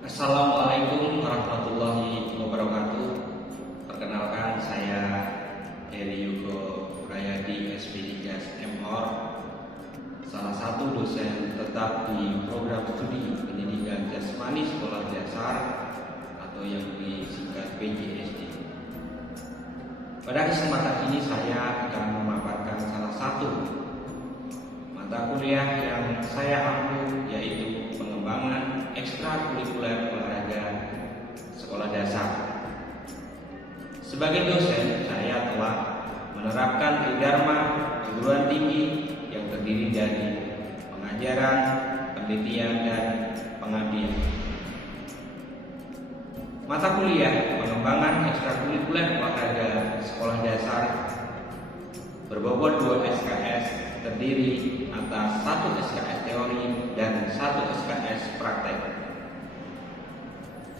Assalamualaikum warahmatullahi wabarakatuh. Perkenalkan, saya Heri Yugo Prayadi SP3 MOR, salah satu dosen tetap di program studi pendidikan jasmani sekolah dasar atau yang disingkat PJSD. Pada kesempatan ini saya akan memaparkan salah satu mata kuliah yang saya ambil, yaitu pengembangan ekstrakurikuler olahraga sekolah dasar. Sebagai dosen, saya telah menerapkan tridharma perguruan tinggi yang terdiri dari pengajaran, penelitian, dan pengabdian. Mata kuliah pengembangan ekstrakurikuler olahraga sekolah dasar berbobot 2 SKS, terdiri atas 1 SKS teori dan 1 SKS praktek.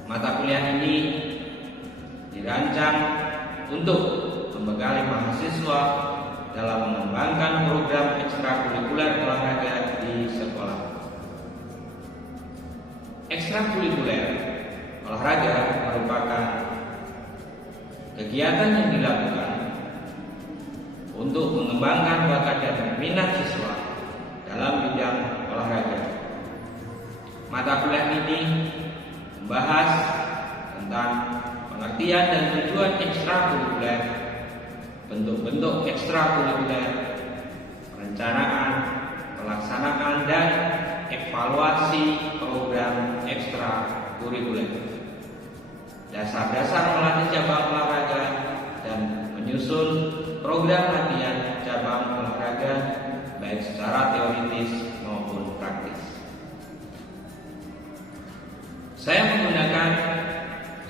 Mata kuliah ini dirancang untuk membekali mahasiswa dalam mengembangkan program ekstrakurikuler olahraga di sekolah. Ekstrakurikuler olahraga merupakan kegiatan yang dilakukan untuk mengembangkan bakat dan minat siswa dalam bidang olahraga. Mata kuliah ini membahas tentang pengertian dan tujuan ekstrakurikuler, bentuk-bentuk ekstrakurikuler, perencanaan, pelaksanaan, dan evaluasi program ekstrakurikuler, dasar-dasar melatih cabang olahraga, dan menyusun program latihan cabang olahraga baik secara teoritis maupun praktis. Saya menggunakan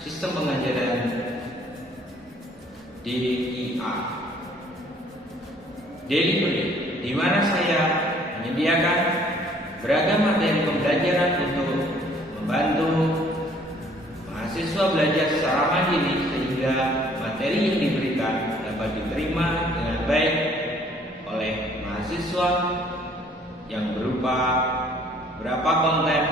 sistem pengajaran DIA, delivery, di mana saya menyediakan beragam materi pembelajaran untuk membantu mahasiswa belajar secara mandiri sehingga materi yang diberikan dapat diterima dengan baik oleh mahasiswa, yang berupa beberapa konten,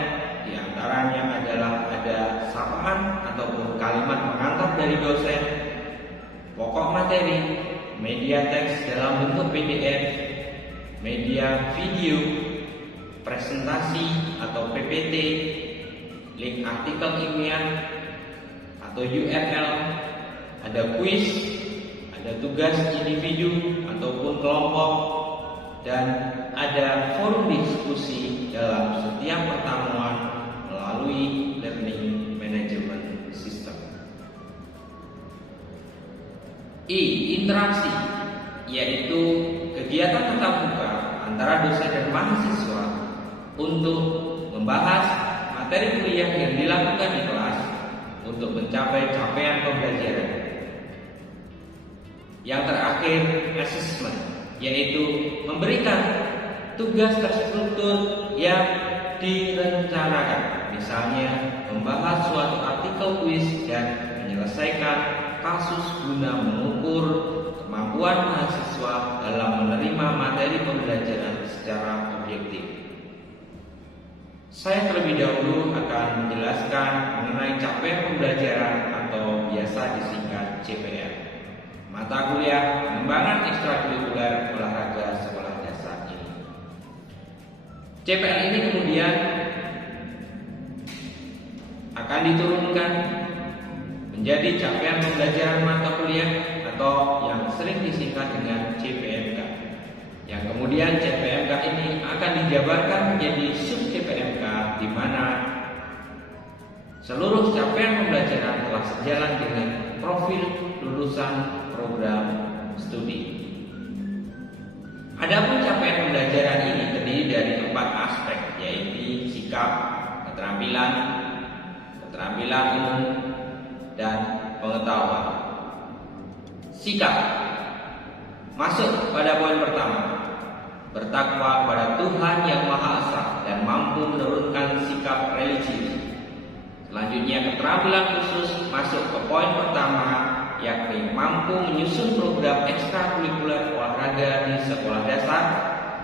diantaranya adalah ada sapaan ataupun kalimat pengantar dari dosen, pokok materi, media teks dalam bentuk PDF, media video, presentasi atau PPT, link artikel ilmiah atau URL, ada kuis, ada tugas individu ataupun kelompok, dan ada forum diskusi dalam setiap pertemuan melalui learning management system. Interaksi, yaitu kegiatan tatap muka antara dosen dan mahasiswa untuk membahas materi kuliah yang dilakukan di kelas untuk mencapai capaian pembelajaran. Yang terakhir, assessment, yaitu memberikan tugas terstruktur yang direncanakan, misalnya membahas suatu artikel kuis dan menyelesaikan kasus guna mengukur kemampuan mahasiswa dalam menerima materi pembelajaran secara objektif. Saya terlebih dahulu akan menjelaskan mengenai capaian pembelajaran atau biasa disingkat CPR, mata kuliah pengembangan ekstrakurikuler olahraga sekolah dasar ini. CPR ini kemudian akan diturunkan menjadi capaian pembelajaran mata kuliah atau yang sering disingkat dengan CPMK, yang kemudian CPMK ini akan dijabarkan menjadi sub CPMK, di mana seluruh capaian pembelajaran telah sejalan dengan profil lulusan program studi. Adapun capaian pembelajaran ini terdiri dari 4 aspek, yaitu sikap, keterampilan umum, dan pengetahuan. Sikap masuk pada poin pertama, bertakwa kepada Tuhan Yang Maha Esa dan mampu menurunkan sikap religius. Selanjutnya, keterampilan khusus masuk ke poin pertama, yakni mampu menyusun program ekstrakurikuler olahraga di sekolah dasar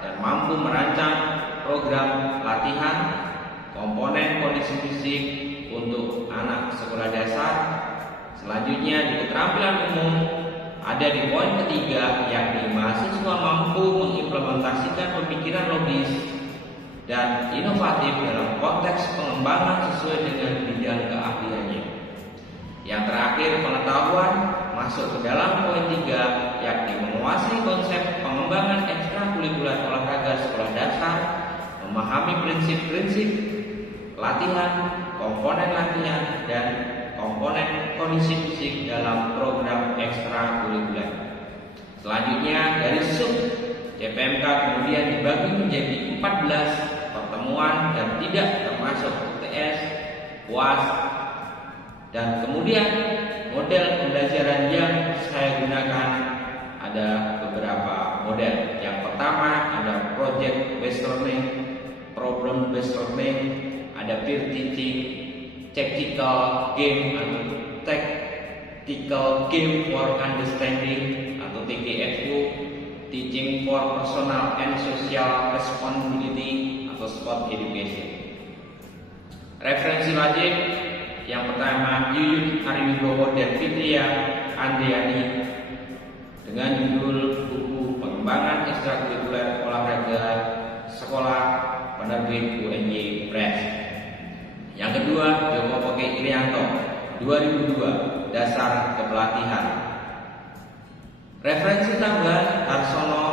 dan mampu merancang program latihan, komponen kondisi fisik untuk anak sekolah dasar. Selanjutnya di keterampilan umum ada di poin ketiga, yakni mahasiswa mampu mengimplementasikan pemikiran logis dan inovatif dalam konteks pengembangan sesuai dengan bidang keahliannya. Yang terakhir, pengetahuan masuk ke dalam poin 3, yakni menguasai konsep pengembangan ekstrakurikuler olahraga sekolah dasar, memahami prinsip-prinsip latihan, komponen latihan, dan komponen kondisi fisik dalam program ekstrakurikuler. Selanjutnya, dari sub CPMK kemudian dibagi menjadi 14 pertemuan dan tidak termasuk UTS, UAS, dan kemudian model pembelajaran yang saya gunakan ada beberapa model. Yang pertama ada project based learning, problem based learning, ada peer teaching, tactical game atau tactical game for understanding atau TGFU, teaching for personal and social responsibility atau sport education. Referensi wajib yang pertama Yuyun Ariwibowo dan Fitria Andriani dengan judul buku pengembangan ekstrakurikuler olahraga sekolah penerbit UNY Press. Yang kedua Joko Poke Irianto 2002 dasar kepelatihan. Referensi tanggal Harsono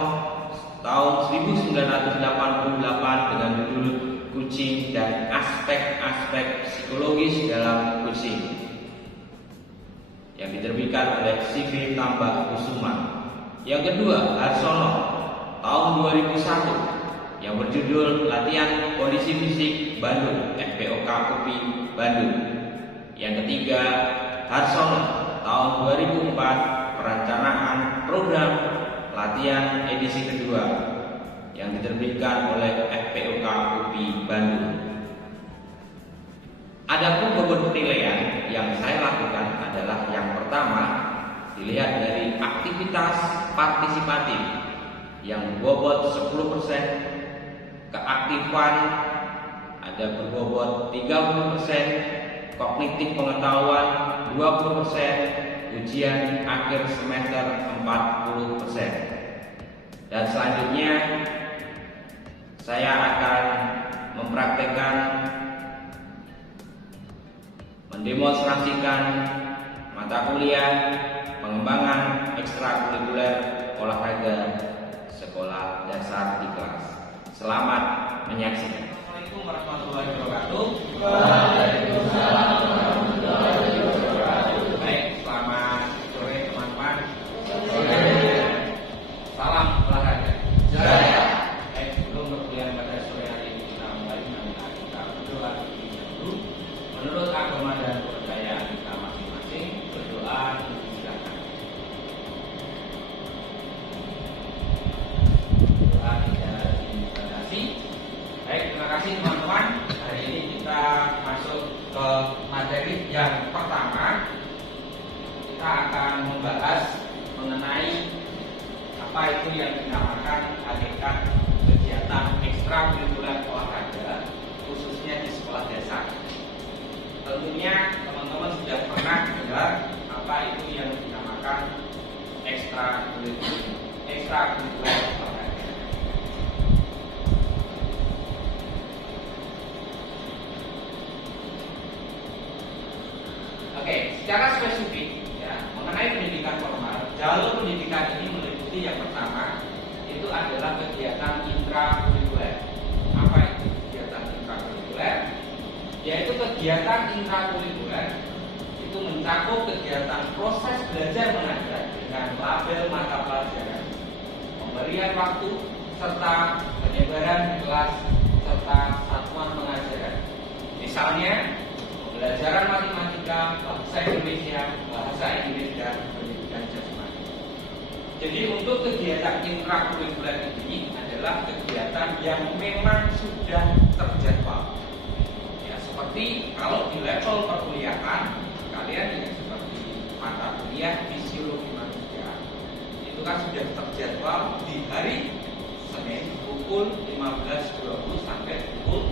tahun 1988 dengan judul Coaching dan aspek-aspek psikologis dalam coaching yang diterbitkan oleh CV Tambak Kusuma. Yang kedua Harsono tahun 2001 yang berjudul Latihan Kondisi Fisik Bandung FPOK UPI Bandung. Yang ketiga Harsono tahun 2004 Perencanaan Program Latihan edisi kedua yang diterbitkan oleh FPOK UPI Bandung. Adapun bobot penilaian yang saya lakukan adalah yang pertama dilihat dari aktivitas partisipatif yang berbobot 10%, keaktifan ada berbobot 30%, kognitif pengetahuan 20%, ujian akhir semester 40%. Dan selanjutnya saya akan mempraktekkan mendemonstrasikan mata kuliah pengembangan ekstrakurikuler olahraga sekolah dasar di kelas. Selamat menyaksikan. Assalamualaikum warahmatullahi wabarakatuh. Waalaikumsalam warahmatullahi wabarakatuh. Baik, selamat sore teman-teman. Salam olahraga. Jaya. Sebelum perkuliahan pada sore hari ini kita mulai, kita berdoa terlebih dahulu. Menurut agama dan kepercayaan kita masing-masing, berdoa silakan. Doa tidak dibatasi. Baik, terima kasih teman-teman. Hari ini kita masuk ke materi yang pertama. Kita akan membahas mengenai apa itu yang dinamakan hakikat kegiatan ekstrakurikuler olahraga khususnya di sekolah dasar. Tentunya teman-teman sudah pernah dengar apa itu yang dinamakan ekstrakurikuler olahraga. Oke, secara spesifik ya, mengenai pendidikan formal, jalur pendidikan ini meliputi yang pertama itu adalah kegiatan intrakurikuler. Apa itu kegiatan intrakurikuler? Yaitu kegiatan intrakurikuler itu mencakup kegiatan proses belajar mengajar dengan label mata pelajaran, pemberian waktu, serta penyebaran kelas serta satuan pengajaran. Misalnya pembelajaran matematika, bahasa Indonesia, bahasa Inggris, dan pendidikan jasmani. Jadi untuk kegiatan intrakurikuler ini adalah kegiatan yang memang sudah terjadwal. Ya, seperti kalau di level perkuliahan, kalian ya seperti mata kuliah fisiologi manusia, itu kan sudah terjadwal di hari Senin pukul 15.20 sampai pukul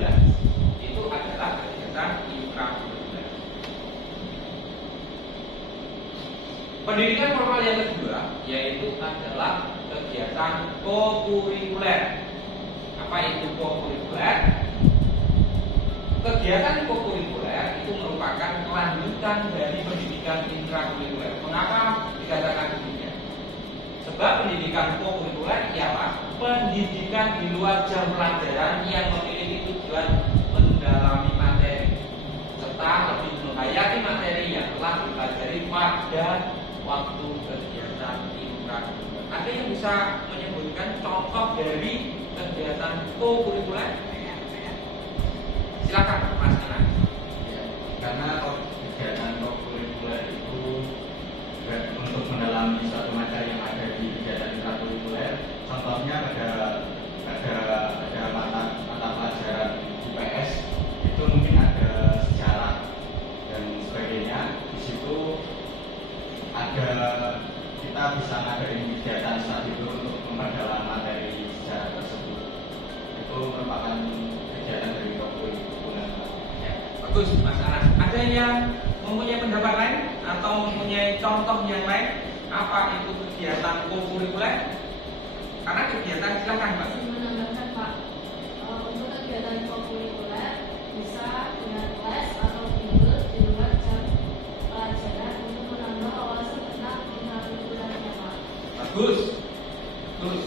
17. Itu adalah kegiatan intrakurikuler. Pendidikan formal yang kedua yaitu adalah kegiatan kokurikuler. Apa itu kokurikuler? Kegiatan kokurikuler itu merupakan kelanjutan dari pendidikan intrakurikuler. Kenapa dikatakan demikian? Sebab pendidikan kokurikuler ialah pendidikan di luar jam pelajaran yang memiliki tujuan mendalami materi serta lebih menghayati materi yang telah dipelajari pada waktu kegiatan intrakurikuler. Ada yang bisa menyebutkan contoh dari kegiatan kokurikuler? Silakan Mas Anas. Ya, karena kegiatan kokurikuler itu untuk mendalami suatu materi yang ada di kegiatan intrakurikuler. Contohnya ada mata pelajaran IPS itu mungkin ada sejarah dan sebagainya. Di situ ada kita bisa ngadain kegiatan saat itu untuk memperdalam materi sejarah tersebut. Itu merupakan kegiatan dari kokurikuler. Bagus, Mas Anas. Ada yang mempunyai pendapat lain atau mempunyai contoh yang lain? Apa itu kegiatan kokurikuler? Karena kegiatan, silakan Pak. Menambahkan Pak, untuk kegiatan kokurikuler bisa dengan les atau bimbel di luar jam pelajaran untuk menambah wawasan tentang intrakurikulernya Pak. Bagus. Terus,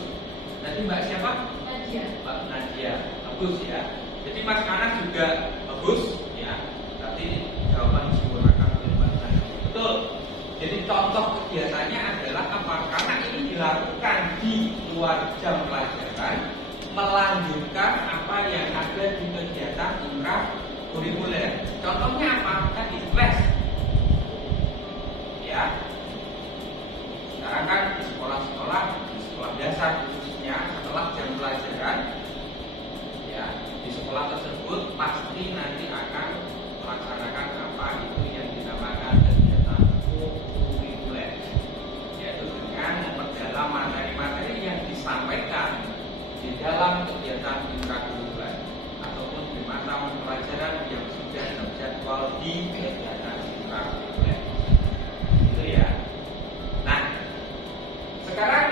tadi Mbak siapa? Nadia. Mbak Nadia. Bagus ya. Jadi Mas Anas juga bagus ya. Tapi jawaban disempurnakan oleh Mbak Nadia. Betul. Jadi contoh kegiatannya adalah apa? Karena ini dilakukan di luar jam pelajaran, melanjutkan apa yang ada di kegiatan intrakurikuler. Contohnya apa? Tadi les. Ya. Sekarang kan di sekolah-sekolah, di sekolah dasar khususnya setelah jam pelajaran, ya di sekolah tersebut pasti nanti akan melaksanakan apa itu yang dinamakan kegiatan kokurikuler, yaitu dengan memperdalam materi-materi yang disampaikan di dalam kegiatan intrakurikuler ataupun di mata pelajaran yang sudah terjadwal di kegiatan intrakurikuler. Itu ya. Nah, sekarang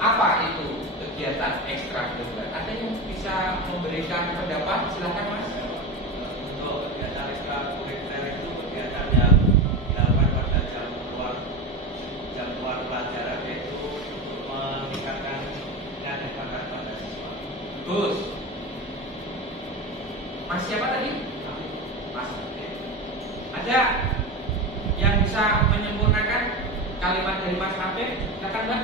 apa itu kegiatan ekstrakurikuler? Ada yang bisa memberikan pendapat? Silakan Mas. Untuk kegiatan ekstrakurikuler itu kegiatan yang dilakukan pada jam luar pelajaran, yaitu untuk meningkatkan minat dan bakat pada siswa. Bagus. Mas siapa tadi? Mas. Oke. Ada yang bisa menyempurnakan kalimat dari Mas Afif? Silakan Mbak.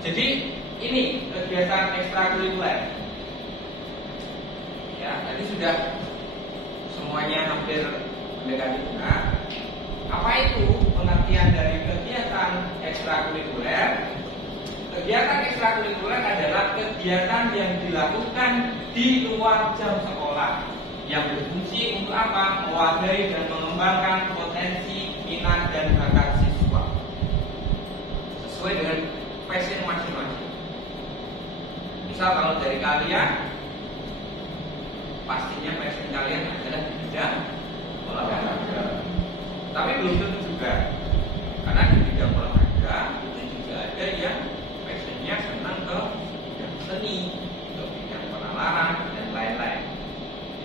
Jadi ini kegiatan ekstrakurikuler. Ya, tadi sudah semuanya hampir mendekati benar. Apa itu pengertian dari kegiatan ekstrakurikuler? Kegiatan ekstrakurikuler adalah kegiatan yang dilakukan di luar jam sekolah yang berfungsi untuk apa? Mewadahi dan mengembangkan potensi, minat dan bakat siswa sesuai dengan passion masing-masing. Misal kalau dari kalian, pastinya passion kalian adalah di bidang olahraga. Tapi belum tentu juga, karena di bidang olahraga itu juga ada yang passionnya senang ke bidang seni, ke bidang penalaran dan lain-lain.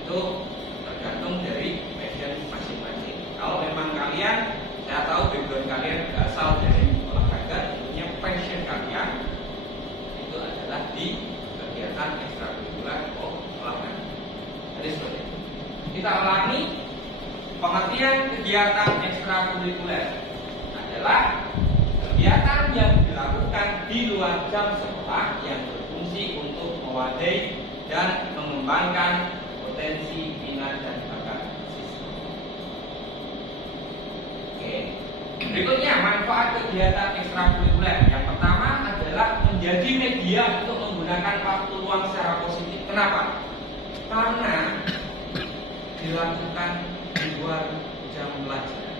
Itu tergantung dari passion masing-masing. Kalau memang kalian, saya tahu background kalian berasal dari olahraga, tentunya passion kalian itu adalah di kegiatan ekstrakurikuler olahraga. Jadi seperti itu. Kita ulangi, pengertian kegiatan ekstrakurikuler adalah kegiatan yang dilakukan di luar jam sekolah yang berfungsi untuk mewadahi dan mengembangkan potensi, minat dan bakat siswa. Oke. Berikutnya manfaat kegiatan ekstrakurikuler. Yang pertama adalah menjadi media untuk menggunakan waktu luang secara positif. Kenapa? Karena dilakukan di luar jam pelajaran.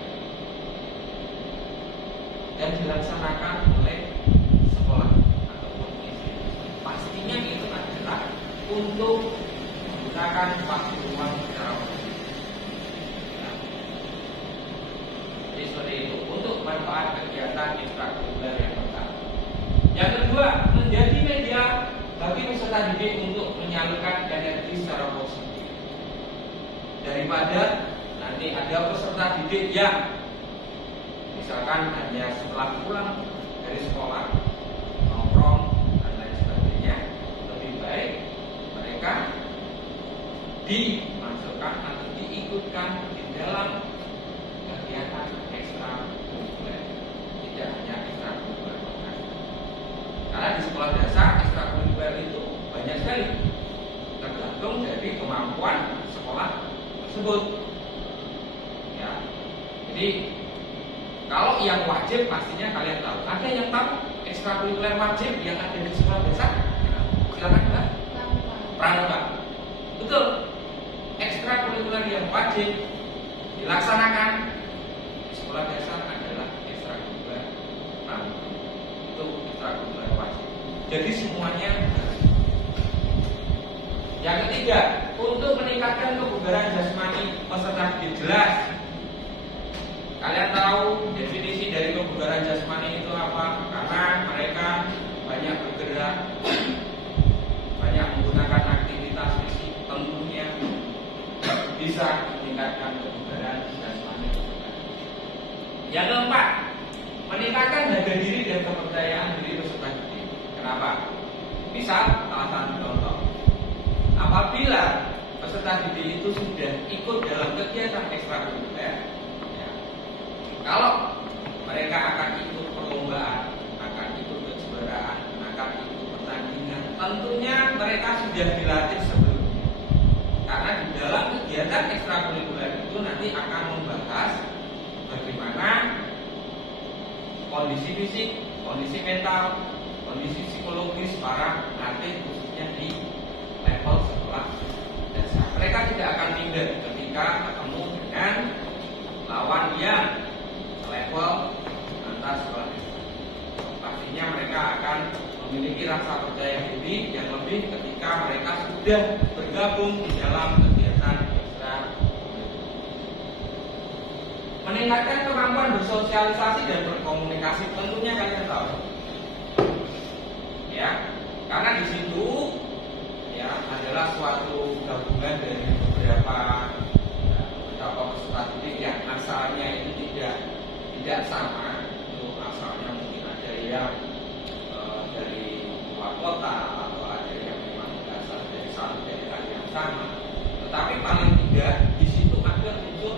dan dilaksanakan oleh sekolah ataupun institusi. Pastinya itu adalah untuk menggunakan waktu luang secara positif. Ya. Jadi seperti itu untuk manfaat kegiatan ekstrakurikuler yang pertama. Yang kedua, menjadi media bagi peserta didik untuk menyalurkan energi secara positif. Daripada nanti ada peserta didik yang misalkan hanya setelah pulang dari sekolah nongkrong dan lain sebagainya, lebih baik mereka dimasukkan atau diikutkan di dalam kegiatan ekstrakurikuler, tidak hanya ekstrakurikuler. Karena di sekolah dasar ekstrakurikuler itu banyak sekali, tergantung dari kemampuan sekolah tersebut. Ya, jadi kalau yang wajib pastinya kalian tahu. Ada yang tahu ekstrakurikuler wajib yang ada di sekolah dasar? Silakan Mbak. Pramuka. Betul. Ekstrakurikuler yang wajib dilaksanakan di sekolah dasar adalah ekstrakurikuler pramuka. Itu ekstrakurikuler wajib. Jadi semuanya harus. Yang ketiga, untuk meningkatkan kebugaran jasmani peserta didik. Jelas. Kalian tahu definisi dari kebugaran jasmani itu apa? Karena mereka banyak bergerak, banyak menggunakan aktivitas fisik, tentunya bisa meningkatkan kebugaran jasmani. Yang keempat, meningkatkan harga diri dan kepercayaan diri peserta didik. Kenapa? Misal, salah satu contoh, apabila peserta didik itu sudah ikut dalam kegiatan ekstrakurikuler, kalau mereka akan ikut perlombaan, akan ikut kejuaraan, akan ikut pertandingan, tentunya mereka sudah dilatih sebelumnya. Karena di dalam kegiatan ekstrakurikuler itu nanti akan membahas bagaimana kondisi fisik, kondisi mental, kondisi psikologis para atlet khususnya di level sekolah dasar. Mereka tidak akan minder ketika ketemu dengan lawan yang level atas sekolah. Pastinya mereka akan memiliki rasa percaya diri yang lebih ketika mereka sudah bergabung di dalam kegiatan ekstrakurikuler. Meningkatkan kemampuan bersosialisasi dan berkomunikasi, tentunya kalian tahu. Ya, karena di situ ya adalah suatu gabungan dari beberapa peserta didik yang asalnya itu tidak sama. Itu asalnya mungkin ada yang dari luar kota atau ada yang memang berasal dari satu daerah yang sama. Tetapi paling tidak di situ ada unsur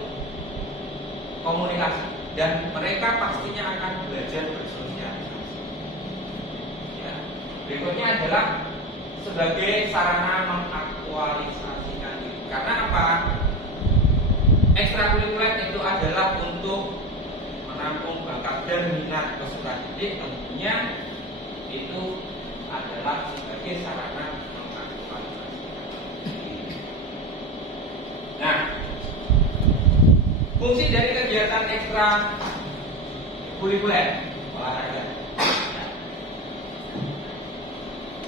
komunikasi dan mereka pastinya akan belajar bersosialisasi. Ya. Berikutnya adalah sebagai sarana mengaktualisasikan diri. Karena apa? Ekstrakurikuler itu adalah untuk menampung bakat dan minat peserta didik, tentunya itu adalah sebagai sarana mengaktualisasikan diri. Nah, fungsi dari kegiatan ekstrakurikuler olahraga.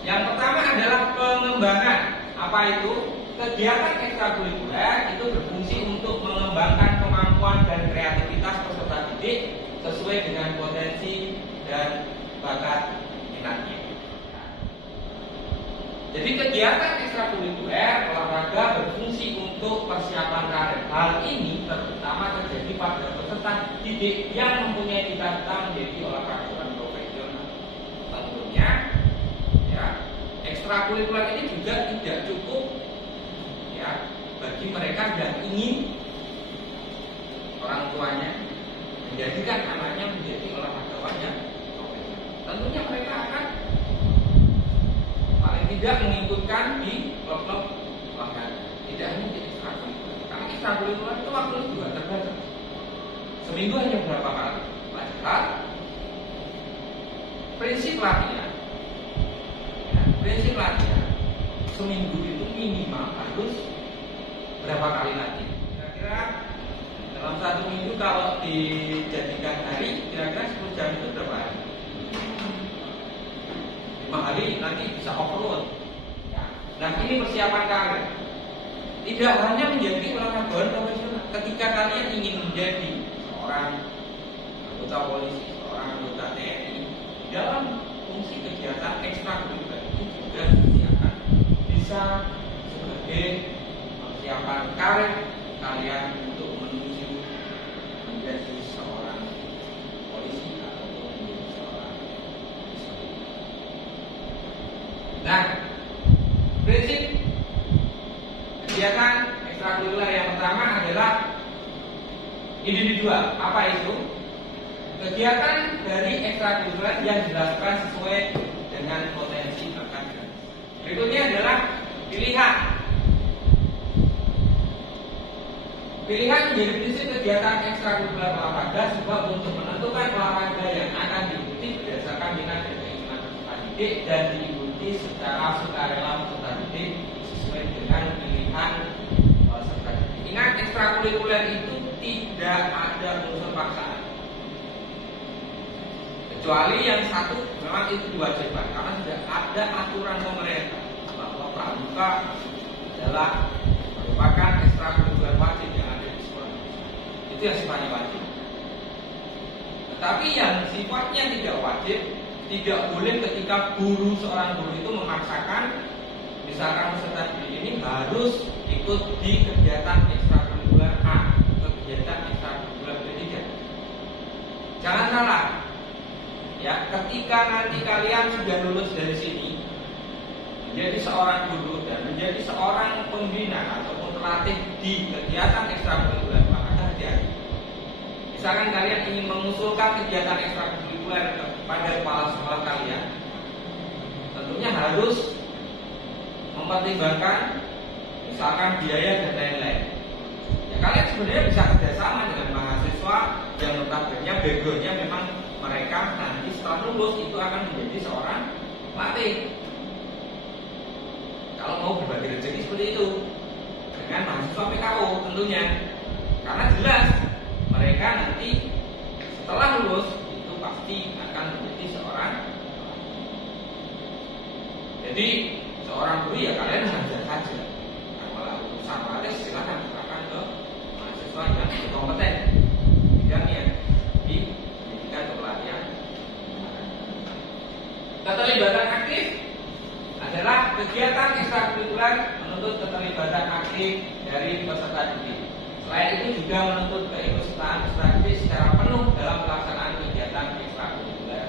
Yang pertama adalah pengembangan. Apa itu? Kegiatan ekstrakurikuler itu berfungsi untuk mengembangkan kemampuan dan kreativitas peserta didik sesuai dengan potensi dan bakat minatnya. Jadi kegiatan ekstrakurikuler olahraga berfungsi untuk persiapan karir. Hal ini terutama terjadi pada peserta didik yang mempunyai cita-cita menjadi olahragawan profesional. Tentunya, ya, ekstrakurikuler ini juga tidak cukup ya bagi mereka yang ingin orang tuanya menjadikan anaknya menjadi olahragawan yang profesional. Tentunya mereka akan paling tidak mengikutkan di klub-klub olahraga. Tidak hanya di ekstrakurikuler. Karena ekstrakurikuler itu waktunya juga terbatas. Seminggu hanya berapa kali? Padahal prinsip latihan, ya, prinsip latihan seminggu itu minimal harus berapa kali latihan? Kira-kira Dalam satu minggu kalau dijadikan hari, kira-kira 10 jam itu berapa hari? 5 hari nanti bisa overload. Ya. Nah ini persiapan kalian. Tidak hanya menjadi olahragawan profesional. Ketika kalian ingin menjadi seorang anggota polisi, seorang anggota TNI, dalam fungsi kegiatan ekstrakurikuler itu juga nanti akan bisa sebagai persiapan karir kalian untuk menuju menjadi seorang polisi atau menjadi seorang polisi. Nah, prinsip kegiatan ekstrakurikuler yang pertama adalah individual. Apa itu? Kegiatan dari ekstrakurikuler yang dilakukan sesuai dengan potensi bakat. Berikutnya adalah pilihan. Pilihan menjadi prinsip kegiatan ekstrakurikuler olahraga sebab untuk menentukan olahraga yang akan diikuti berdasarkan minat dan keinginan peserta didik dan diikuti secara sukarela peserta didik sesuai dengan pilihan peserta didik. Ingat, ekstrakurikuler itu tidak ada unsur paksaan. Kecuali yang satu memang itu diwajibkan karena sudah ada aturan pemerintah bahwa pramuka adalah merupakan ekstrakurikuler wajib yang ada di sekolah. Itu yang sifatnya wajib. Tetapi yang sifatnya tidak wajib, tidak boleh ketika seorang guru itu memaksakan misalkan peserta didik ini harus ikut di kegiatan ekstrakurikuler A, kegiatan ekstrakurikuler B3. Jangan salah. Ya, ketika nanti kalian sudah lulus dari sini menjadi seorang guru dan menjadi seorang pembina ataupun pelatih di kegiatan ekstrakurikuler, maka hati-hati. Misalkan kalian ingin mengusulkan kegiatan ekstrakurikuler kepada kepala sekolah kalian, tentunya harus mempertimbangkan misalkan biaya dan lain-lain. Ya, kalian sebenarnya bisa kerjasama dengan mahasiswa yang notabene backgroundnya memang mereka nanti setelah lulus itu akan menjadi seorang pelatih. Kalau mau berbagi rezeki seperti itu dengan mahasiswa PKO tentunya, karena jelas mereka nanti setelah lulus itu pasti akan menjadi seorang. Jadi seorang guru ya kalian mengajar saja. Kalau urusan pelatih silakan serahkan ke mahasiswa yang berkompeten bidangnya di pendidikan kepelatihan. Keterlibatan aktif adalah kegiatan ekstrakurikuler menuntut keterlibatan aktif dari peserta didik. Selain itu juga menuntut keikutsertaan peserta didik secara penuh dalam pelaksanaan kegiatan ekstrakurikuler.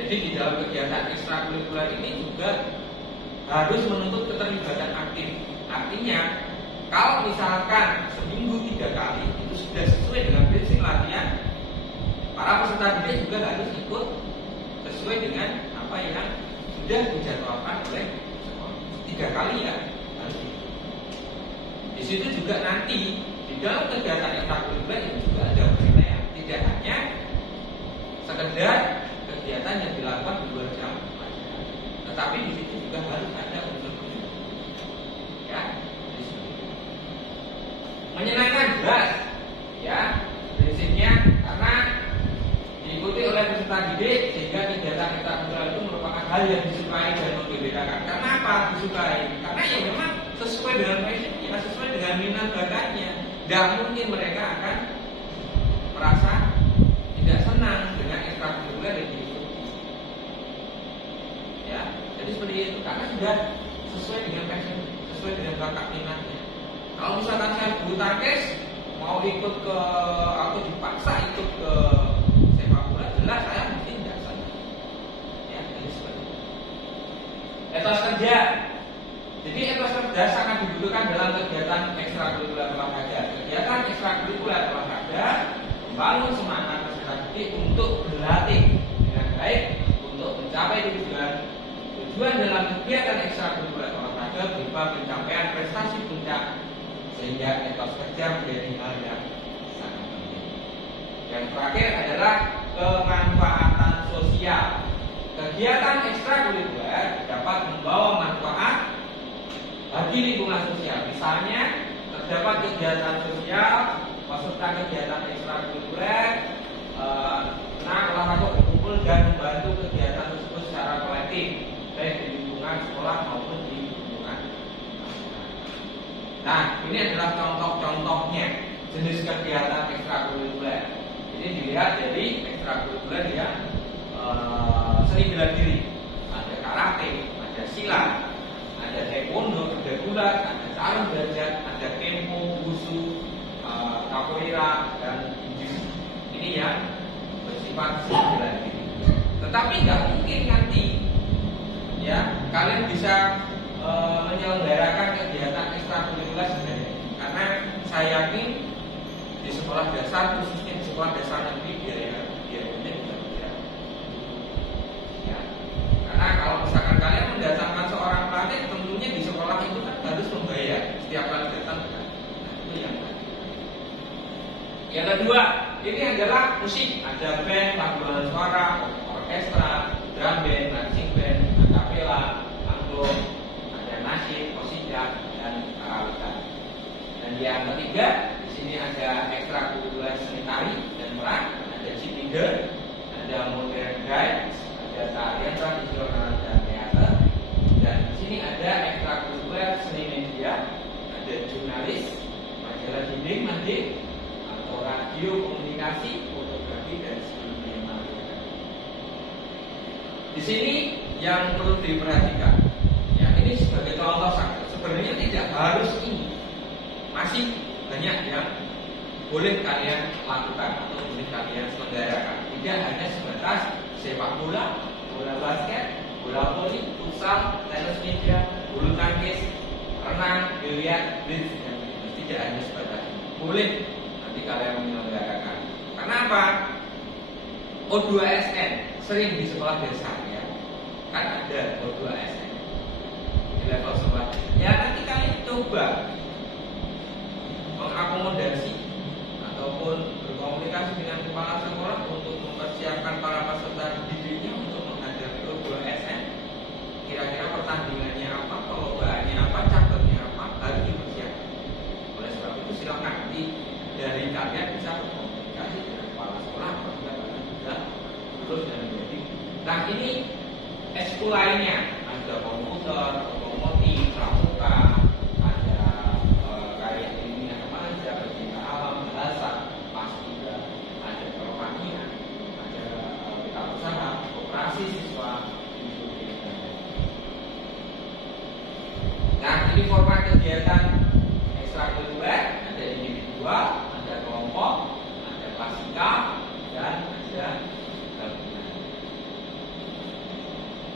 Jadi di dalam kegiatan ekstrakurikuler ini juga harus menuntut keterlibatan aktif. Artinya kalau misalkan seminggu 3 kali itu sudah sesuai dengan prinsip latihan, para peserta didik juga harus ikut sesuai dengan apa yang sudah dijadwalkan oleh sekolah. 3 kali ya harus ikut. Di situ juga nanti di dalam kegiatan ekstrakurikuler itu juga ada penilaian. Tidak hanya sekedar kegiatan yang dilakukan di luar jam pelajaran, tetapi di situ juga harus ada unsur penilaian. Ya, menyenangkan jelas, ya prinsipnya karena diikuti oleh peserta didik sehingga kegiatan ekstrakurikuler itu merupakan hal yang disukai dan membedakan. Karena apa disukai? Karena ya memang sesuai dengan passionnya, sesuai dengan minat bakatnya. Dan mungkin mereka akan merasa tidak senang dengan ekstrakurikuler yang diikuti. Ya, jadi seperti itu karena sudah sesuai dengan passion, sesuai dengan bakat minatnya. Kalau misalkan saya bulu tangkis mau ikut ke aku dipaksa ikut ke sepak bola, jelas saya mungkin tidak senang. Ya, jadi seperti itu. Etos kerja. Jadi etos kerja sangat dibutuhkan dalam kegiatan ekstrakurikuler olahraga. Kegiatan ekstrakurikuler olahraga membangun semangat peserta didik untuk berlatih dengan baik untuk mencapai tujuan. Tujuan dalam kegiatan ekstrakurikuler olahraga berupa pencapaian prestasi puncak sehingga etos kerja menjadi hal yang sangat penting. Yang terakhir adalah kemanfaatan sosial. Kegiatan ekstrakurikuler dapat membawa manfaat bagi lingkungan sosial. Misalnya terdapat kegiatan sosial, peserta kegiatan ekstrakurikuler, olahraga berkumpul dan membantu kegiatan tersebut secara kolektif, baik di lingkungan sekolah maupun di lingkungan masyarakat. Nah, ini adalah contoh-contohnya jenis kegiatan ekstrakurikuler. Ini dilihat dari ekstrakurikuler yang seni bela diri, ada karate, ada silat, ada taekwondo, ada gulat, ada tarung derajat, ada kempo, wushu, capoeira, dan jiu-jitsu. Ini yang bersifat seni bela diri. Tetapi nggak mungkin nanti ya kalian bisa menyelenggarakan kegiatan ekstrakurikuler sendiri, karena saya yakin di sekolah dasar, khususnya di sekolah dasar negeri, biayanya juga tidak. Ya. Karena kalau misalkan kalian mendatangkan seorang pelatih, tentunya di sekolah itu kan harus membayar setiap kali datang. Nah, itu yang tadi. Yang kedua, ini adalah musik, ada band, paduan suara, orkestra, drum band, marching band, akapela, angklung, ada nasyid, qasidah, dan karawitan. Dan yang ketiga, di sini ada ekstrakurikuler seni tari dan peran, ada chip leader, ada modern guide, ada tarian tradisional dan teater. Dan di sini ada ekstrakurikuler seni media, ada jurnalis, majalah dinding, masjid, atau radio komunikasi, fotografi, dan sebagainya. Di sini yang perlu diperhatikan, ya ini sebagai contoh saja. Sebenarnya tidak harus ini. Masih banyak yang boleh kalian lakukan atau boleh kalian selenggarakan. Tidak hanya sebatas sepak bola, bola basket, bola voli, futsal, tenis meja, bulu tangkis, renang, biliar, bridge, dan tidak hanya sebatas ini. Boleh nanti kalian menyelenggarakan. Karena apa? O2SN sering di sekolah dasar ya. Kan ada O2SN di level sekolah. Ya nanti kalian coba mengakomodasi ataupun berkomunikasi dengan kepala sekolah untuk mempersiapkan para peserta didiknya untuk menghadapi O2SN. Kira-kira pertandingannya apa, perlombaannya apa, cabangnya apa, harus dipersiapkan. Oleh sebab itu silakan nanti dari kalian bisa berkomunikasi dengan kepala sekolah apabila kalian sudah lulus dan menjadi. Nah ini ekskul lainnya, ada komputer, otomotif, pramuka, siswa. Nah, ini format kegiatan ekstrakurikuler, ada individual, ada kelompok, ada klasikal, dan ada gabungan.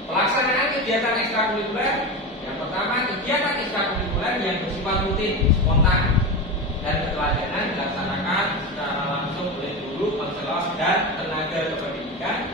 Pelaksanaan kegiatan ekstrakurikuler, yang pertama kegiatan ekstrakurikuler yang bersifat rutin, spontan, dan keteladanan dilaksanakan secara langsung oleh guru, konselor, dan tenaga kependidikan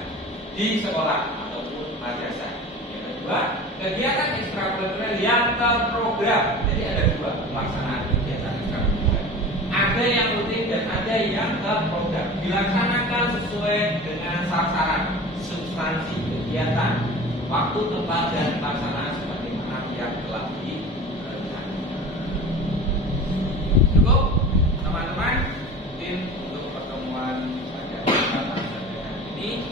di sekolah ataupun madrasah. Yang kedua, kegiatan ekstrakurikuler yang terprogram. Jadi ada dua pelaksanaan kegiatan ekstrakurikuler. Ada yang rutin dan ada yang terprogram. Dilaksanakan sesuai dengan sasaran, substansi kegiatan, waktu, tempat, dan pelaksanaan sebagaimana yang telah direncanakan. Cukup, teman-teman. Mungkin untuk pertemuan pada kesempatan ini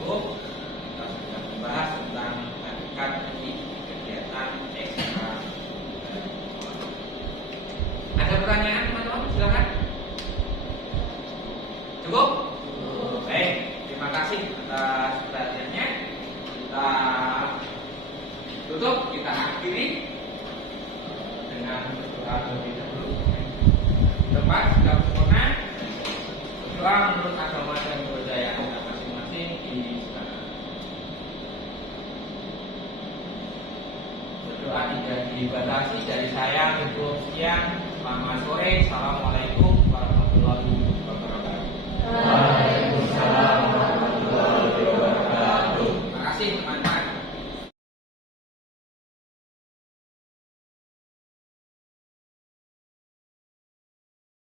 cukup. Kita sudah membahas tentang hakikat dari kegiatan ekstra. Ada pertanyaan teman-teman? Silakan. Cukup? Baik, terima kasih atas perhatiannya. Kita tutup, kita akhiri dengan berdoa terlebih dahulu. Tempat sudah sempurna. Berdoa menurut agama dan kebudayaan masing-masing di sana. Berdoa tidak dibatasi. Dari saya cukup sekian. Selamat sore. Assalamualaikum